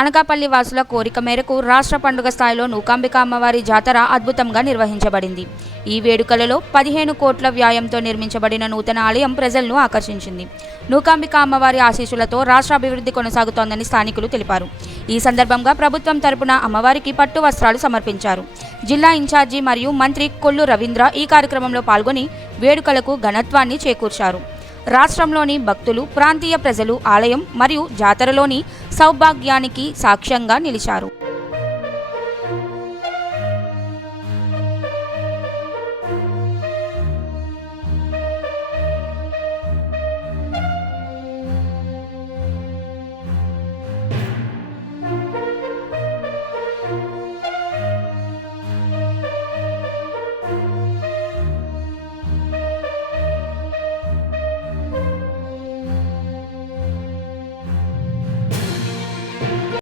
అనకాపల్లి వాసుల కోరిక మేరకు రాష్ట్ర పండుగ స్థాయిలో నూకాంబిక అమ్మవారి జాతర అద్భుతంగా నిర్వహించబడింది. ఈ వేడుకలలో 15 కోట్ల వ్యయంతో నిర్మించబడిన నూతన ఆలయం ప్రజలను ఆకర్షించింది. నూకాంబిక అమ్మవారి ఆశీస్సులతో రాష్ట్ర అభివృద్ధి కొనసాగుతోందని స్థానికులు తెలిపారు. ఈ సందర్భంగా ప్రభుత్వం తరపున అమ్మవారికి పట్టు వస్త్రాలు సమర్పించారు. జిల్లా ఇన్ఛార్జి మరియు మంత్రి కొల్లు రవీంద్ర ఈ కార్యక్రమంలో పాల్గొని వేడుకలకు ఘనత్వాన్ని చేకూర్చారు. రాష్ట్రంలోని భక్తులు, ప్రాంతీయ ప్రజలు ఆలయం మరియు జాతరలోని సౌభాగ్యానికి సాక్ష్యంగా నిలిచారు.